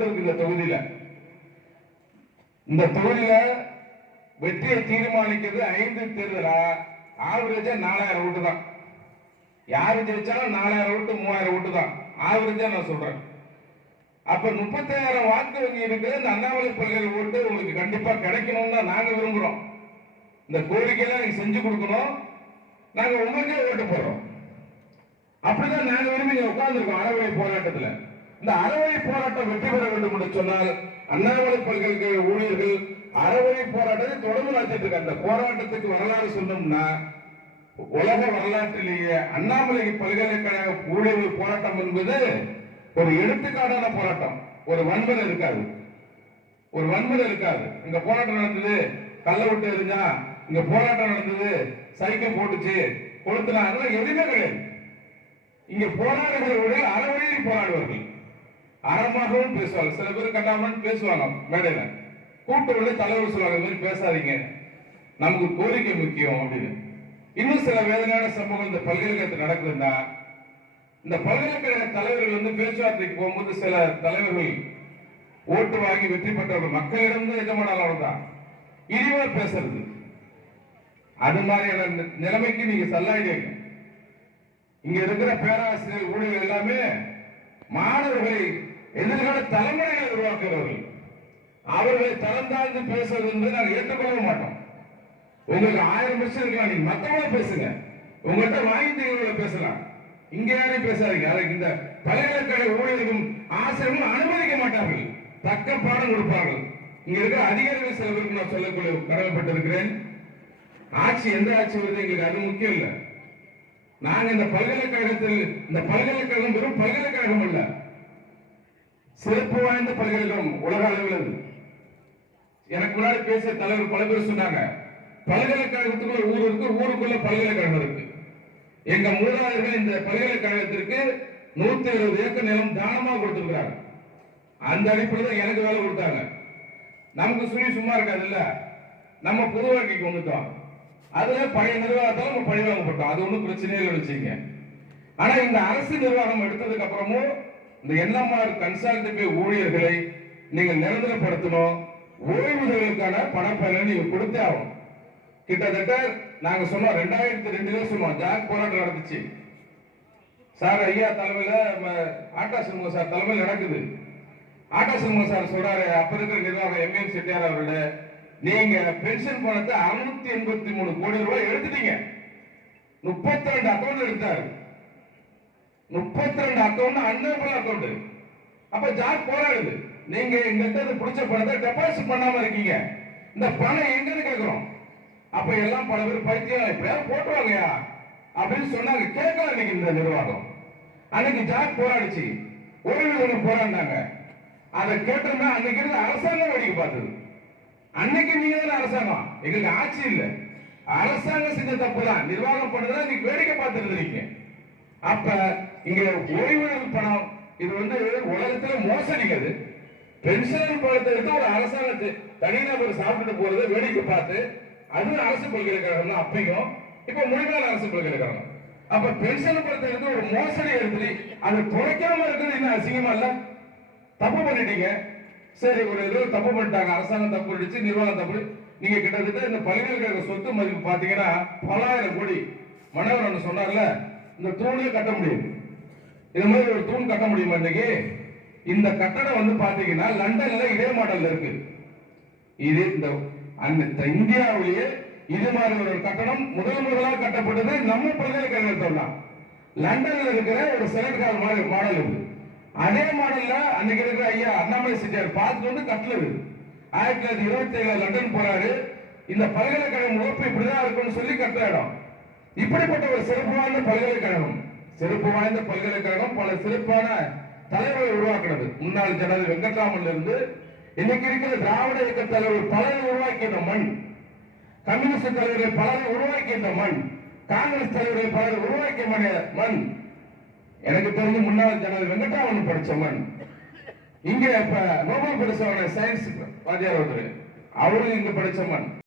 ஓட்டு இருக்கு இந்த தொகுதியில. இந்த தொகுதியில வெற்றியை தீர்மானிக்கிறது ஐந்து தேர்தலா? ஆவரேஜா நாலாயிரம் ஓட்டு தான். யாரு ஜெயிச்சாலும் நாலாயிரம் ஓட்டு மூவாயிரம் ஓட்டு தான். ஆவரேஜா நான் சொல்றேன். அப்ப முப்பத்தாயிரம் வாக்கு வங்கி இருக்கிற இந்த அண்ணாமலை பல்கலை ஓட்டு உங்களுக்கு கண்டிப்பா கிடைக்கணும்னு தான் நாங்க விரும்புறோம். இந்த கோரிக்கையெல்லாம் நீங்க செஞ்சு கொடுக்கணும். நாங்க உங்களுக்கே ஓட்டு போடுறோம். அப்படிதான் நாங்க விரும்பி இங்க உட்கார்ந்துருக்கோம் அறவழி போராட்டத்துல. இந்த அறவழி போராட்டம் வெற்றி பெற வேண்டும் என்று சொன்னால் அண்ணாமலை பல்கலைக்கழக ஊழியர்கள் அறவழி போராட்டத்தை தொடர்ந்து நடத்திட்டு அந்த போராட்டத்துக்கு வரலாறு சொன்னோம்னா உலக வரலாற்றிலேயே அண்ணாமலை பல்கலைக்கழக ஊழியர்கள் போராட்டம் என்பது ஒரு எடுத்துக்காட்டான போராட்டம். ஒரு வன்முறை இருக்காது. ஒரு வன்முறை இருக்காது. இங்க போராட்டம் நடந்தது கள்ள விட்டு எரிஞ்சா இங்க போராட்டம் நடந்தது சைக்கிள் போட்டுச்சு கொளுத்துனா அதெல்லாம் எதுவுமே கிடையாது. இங்க போராடுகிறவர்கள் அறவழியில் போராடுவார்கள். அறமாகவும் பேசுவாங்க சில பேர் கண்டாமன்னு பேசுவாங்க மேடையில. கூட்டவுள்ள தலைவர் சொல்லுவாங்க இந்த மாதிரி பேசாதீங்க. நமக்கு கோரிக்கை முக்கியம் அப்படின்னு. இன்னும் சில வேதனையான சம்பவங்கள் இந்த பல்கலைக்கழகத்தில் நடக்குதுன்னா இந்த பல்கலைக்கழக தலைவர்கள் வந்து பேச்சுவார்த்தைக்கு போகும்போது சில தலைவர்கள் ஓட்டு வாங்கி வெற்றி பெற்றவர்கள் மக்களிடம் எஜமானாலும் தான் இழிவா பேசுறது. அது மாதிரியான நிலைமைக்கு நீங்க சல்லாயிடுவீங்க இங்க இருக்கிற பேராசிரியர் ஊழியர்கள் எல்லாமே மாணவர்களை எதிர்கால தலைமுறைகளை உருவாக்குகிறவர்கள். அவர்களை தரம் தாழ்ந்து பேசுவது என்பதை நாங்கள் ஏற்றுக்கொள்ள மாட்டோம். உங்களுக்கு ஆயிரம் பிரச்சனை இருக்கலாம் நீங்க மத்தவங்கள பேசுங்க. உங்கள்கிட்ட வாங்கி பேசலாம். இங்க யாரையும் பேசாதீங்க. அதுக்கு இந்த பல்கலைக்கழக ஊழியர்களும் ஆசிரியர்களும் அனுமதிக்க மாட்டார்கள். தக்க பாடம் கொடுப்பார்கள். இங்க இருக்கிற அதிகாரிகள் சில பேருக்கு நான் சொல்லக்கூடிய கடமைப்பட்டிருக்கிறேன். ஆட்சி எந்த ஆட்சி வருது எங்களுக்கு அது முக்கியம் இல்லை. நாங்க இந்த பல்கலைக்கழகத்தில் இந்த பல்கலைக்கழகம் வெறும் பல்கலைக்கழகம் சிறப்பு வாய்ந்த பல்கலைக்கழகம் உலக அளவில். அது எனக்கு முன்னாடி பேசிய தலைவர் பல பேர் சொன்னாங்க பல்கலைக்கழகத்துக்கு ஒரு ஊர் இருக்கு ஊருக்குள்ள பல்கலைக்கழகம் இருக்கு. எங்க மூதாதையர்கள் இந்த பல்கலைக்கழகத்திற்கு நூத்தி இருபது ஏக்கர் நிலம் தானமா கொடுத்திருக்கிறாங்க. அந்த அடிப்படையில் தான் எனக்கு வேலை கொடுத்தாங்க. நமக்கு சுழி சும்மா இருக்காது இல்ல நம்ம புது வாழ்க்கைக்கு வந்துட்டோம் அதுல பழைய நிர்வாகத்தால நம்ம பழி வாங்கப்பட்டோம். அது ஒன்றும் பிரச்சனையே இல்லை வச்சுங்க ஆனா இந்த அரசு நிர்வாகம் எடுத்ததுக்கு அப்புறமும் இந்த என்எம்ஆர் கன்சல்டன்ட் ஊழியர்களை நீங்க நிரந்தரப்படுத்தணும். ஓய்வூதியர்களுக்கான பணப்பயனை நீங்க கொடுத்தே ஆகணும். கிட்டத்தட்ட நாங்க சொன்னோம் ரெண்டாயிரத்தி ரெண்டுல சொன்னோம் ஜாக் போராட்டம் நடந்துச்சு. சார் ஐயா தலைமையில நம்ம ஆட்டா சண்முக சார் தலைமையில் நடக்குது. ஆட்டா சண்முக சார் சொல்றாரு அப்ப இருக்கிற நிர்வாகம் எம்எம் செட்டியார் அவர்கள நீங்க பென்ஷன் பணத்தை அறுநூத்தி எண்பத்தி மூணு கோடி ரூபாய் எடுத்துட்டீங்க. முப்பத்தி ரெண்டு அக்கௌண்ட் எடுத்தாரு. முப்பத்தி ரெண்டு அக்கௌண்ட் அன்னபிள் அக்கௌண்ட் அப்ப ஜாக் போராடுது. நீங்க எங்கிட்ட பிடிச்ச பணத்தை டெபாசிட் பண்ணாம இருக்கீங்க. இந்த பணம் எங்கன்னு கேக்குறோம். அப்ப எல்லாம் பல பேர் பைத்தியம் எப்படியாவது போட்டுருவாங்கயா? அப்படின்னு சொன்னாங்க. கேட்கல இன்னைக்கு இந்த நிர்வாகம். அன்னைக்கு ஜாக் போராடிச்சு. ஓய்வூதியம் போராடினாங்க. அதை கேட்டோம்னா அன்னைக்கு இருந்த அரசாங்கம் வேடிக்கை பார்த்தது அன்னைக்கு நீங்க தானே அரசாங்கம். எங்களுக்கு ஆட்சி இல்லை. அரசாங்கம் செஞ்ச தப்பு தான் நிர்வாகம் பண்ணதான் இன்னைக்கு வேடிக்கை பார்த்துட்டு இருக்கீங்க. அப்ப இங்க ஓய்வூதிய பணம். இது வந்து உலகத்துல மோசடிங்க அது பென்ஷன் பணத்தை எடுத்து ஒரு அரசாங்கத்து தனிநபர் சாப்பிட்டு போறதை வேடிக்கை பார்த்து அது அரசு பல்கலைக்கழகம் தான் அப்பையும் இப்ப முழுமையான அரசு பல்கலைக்கழகம். அப்ப பென்ஷன் பணத்தை எடுத்து ஒரு மோசடி எடுத்து அதை குறைக்காம இருக்கிறது இன்னும் அசிங்கமா இல்ல? தப்பு பண்ணிட்டீங்க. சரி ஒரு ஏதோ தப்பு பண்ணிட்டாங்க. அரசாங்கம் தப்பு பண்ணிடுச்சு நிர்வாகம் தப்பு நீங்க கிட்டத்தட்ட இந்த பல்கலைக்கழக சொத்து மதிப்பு பாத்தீங்கன்னா பலாயிரம் கோடி. மனவர் ஒன்று சொன்னார்ல இந்த தூணே கட்ட முடியும் இது மாதிரி ஒரு தூண் கட்ட முடியுமா இன்னைக்கு? இந்த கட்டடம் வந்து பாத்தீங்கன்னா லண்டன்ல இதே மாடல்ல இருக்கு. இது இந்த அந்த இந்தியாவிலேயே இது மாதிரி ஒரு கட்டடம் முதல் முதலாக கட்டப்பட்டது நம்ம பல்கலைக்கழகத்தில் தான் லண்டன்ல இருக்கிற ஒரு செனட் மாதிரி மாடல் இருக்கு அதே மாடல்ல அன்னைக்கு இருக்கிற ஐயா அண்ணாமலை செட்டியார் பார்த்துட்டு வந்து கட்டலது ஆயிரத்தி தொள்ளாயிரத்தி இருபத்தி ஏழுல லண்டன் போறாரு. இந்த பல்கலைக்கழகம் உழைப்பு இப்படிதான் இருக்கும்னு சொல்லி கட்ட இடம். இப்படிப்பட்ட ஒரு சிறப்பு வாய்ந்த பல்கலைக்கழகம். சிறப்பு வாய்ந்த பல்கலைக்கழகம் பல சிறப்பான தலைவர்களை உருவாக்கினது. முன்னாள் ஜனாதி வெங்கட்ராமன்ல இருந்து இன்னைக்கு இருக்கிற திராவிட இயக்க தலைவர் பலரை உருவாக்கிய மண். கம்யூனிஸ்ட் தலைவரை பலரை உருவாக்கிய மண். காங்கிரஸ் தலைவரை பலரை உருவாக்கிய மண். எனக்கு தெரிஞ்சு முன்னாள் ஜனாதிபதி வெங்கட்ராமன் படிச்ச மண். இங்க இப்ப நோபல் பரிசு சயின்ஸ் வாத்தியார் ஒருத்தர். அவரும் இங்க படிச்ச மண்.